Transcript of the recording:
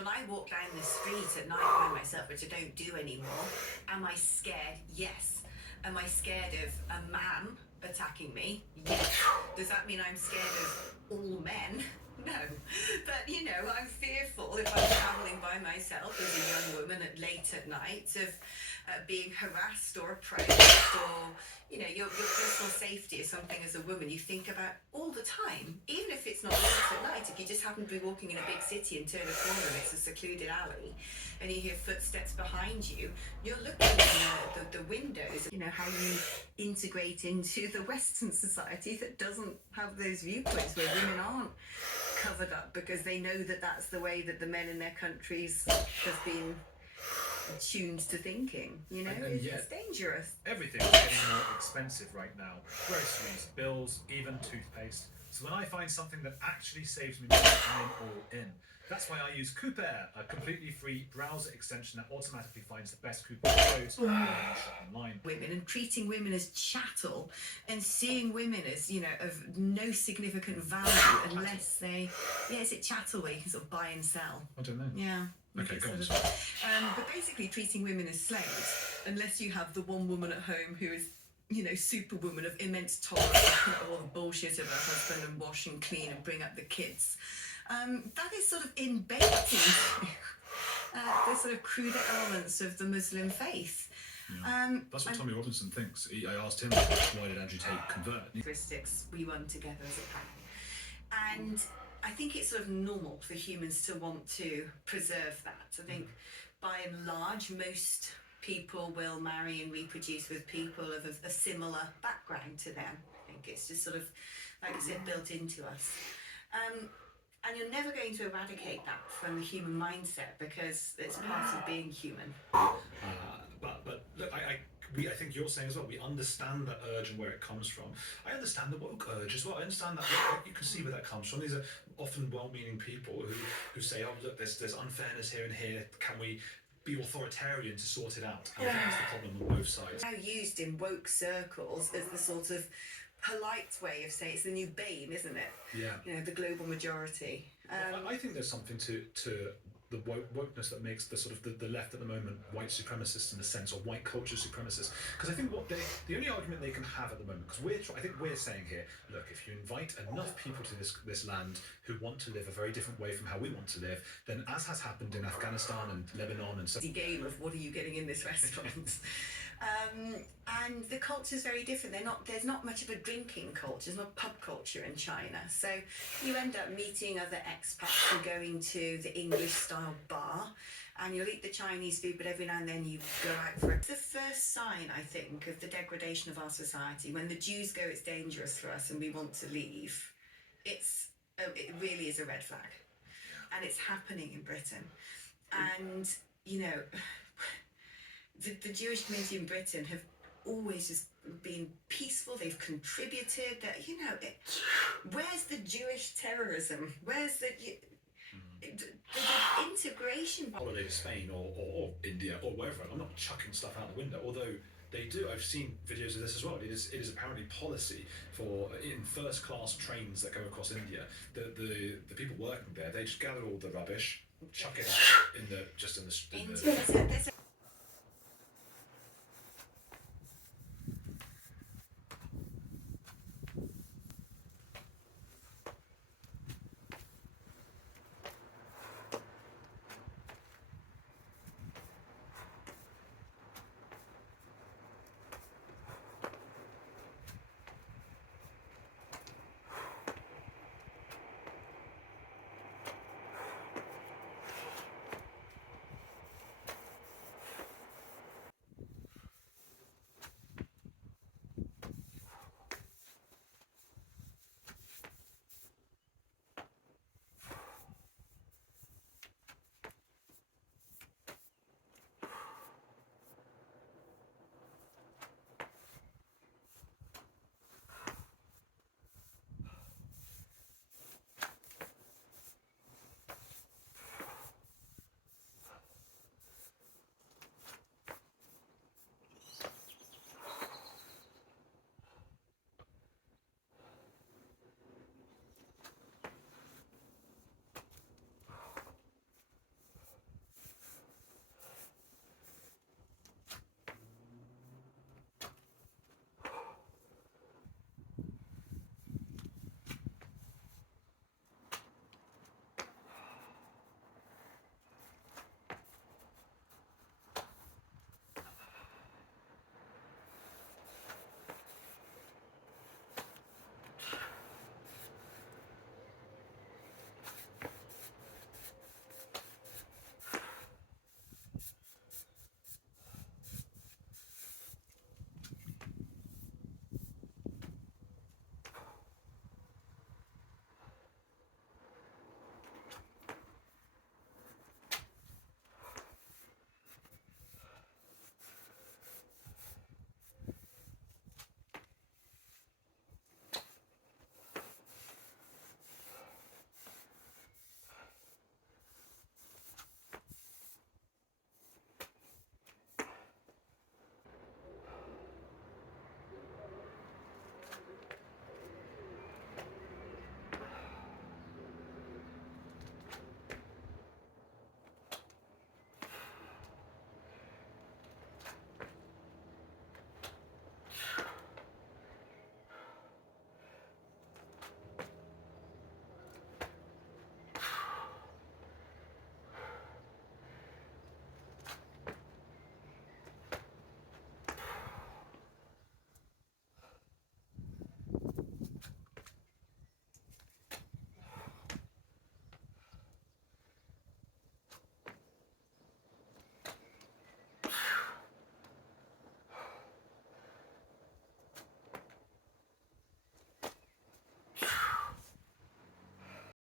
when I walk down the street at night by myself, which I don't do anymore, am I scared? Yes. Am I scared of a man attacking me? Yes. Does that mean I'm scared of all men? No. But, you know, I'm fearful if I'm travelling by myself as a young woman late at night of being harassed or approached, or, you know, your personal safety is something as a woman you think about all the time, even if it's not late at night. If you just happen to be walking in a big city and turn a corner and it's a secluded alley and you hear footsteps behind you, you're looking in the windows, you know, how you integrate into the Western society that doesn't have those viewpoints where women aren't covered up because they know that that's the way that the men in their countries have been tuned to thinking, you know. And yet, it's dangerous. Everything's getting more expensive right now. Groceries, bills, even toothpaste. So when I find something that actually saves me money, I'm all in. That's why I use Couper, a completely free browser extension that automatically finds the best coupon codes when you shop online. Women, and treating women as chattel and seeing women as, you know, of no significant value unless they, is it chattel where you can sort of buy and sell? I don't know. Yeah. Okay, go on. But basically treating women as slaves unless you have the one woman at home who is, you know, superwoman of immense tolerance, put up all the bullshit of her husband and wash and clean and bring up the kids. That is sort of embedded into the sort of cruder elements of the Muslim faith. Yeah. That's what Tommy Robinson thinks. I asked him, why did Andrew Tate convert? Characteristics we run together as a pack. And I think it's sort of normal for humans to want to preserve that. I think by and large, most people will marry and reproduce with people of a similar background to them. I think it's just sort of, like I said, built into us. And you're never going to eradicate that from the human mindset because it's part of being human. But look, I think you're saying as well, we understand the urge and where it comes from. I understand the woke urge as well. I understand that you can see where that comes from. These are often well-meaning people who say, oh, look, there's unfairness here and here. Can we be authoritarian to sort it out? And I think that's the problem on both sides. Now used in woke circles as the sort of polite way of saying it's the new BAME, isn't it? Yeah. You know, the global majority. Well, I think there's something to the wokeness that makes the sort of the left at the moment white supremacist in a sense, or white culture supremacist. Because I think the only argument they can have at the moment, because I think we're saying here, look, if you invite enough people to this land who want to live a very different way from how we want to live, then as has happened in Afghanistan and Lebanon and so. The game of what are you getting in this restaurant? And the culture is very different. There's not much of a drinking culture. There's not pub culture in China. So you end up meeting other expats and going to the English-style bar, and you'll eat the Chinese food, but every now and then you go out for it. It's the first sign, I think, of the degradation of our society. When the Jews go, it's dangerous for us, and we want to leave. It really is a red flag, and it's happening in Britain. And you know. The Jewish community in Britain have always just been peaceful. They've contributed. That, you know, where's the Jewish terrorism? Where's the integration? Holiday to Spain or India or wherever. I'm not chucking stuff out the window, although they do. I've seen videos of this as well. It is apparently policy for in first class trains that go across India. The people working there, they just gather all the rubbish, chuck it out in the.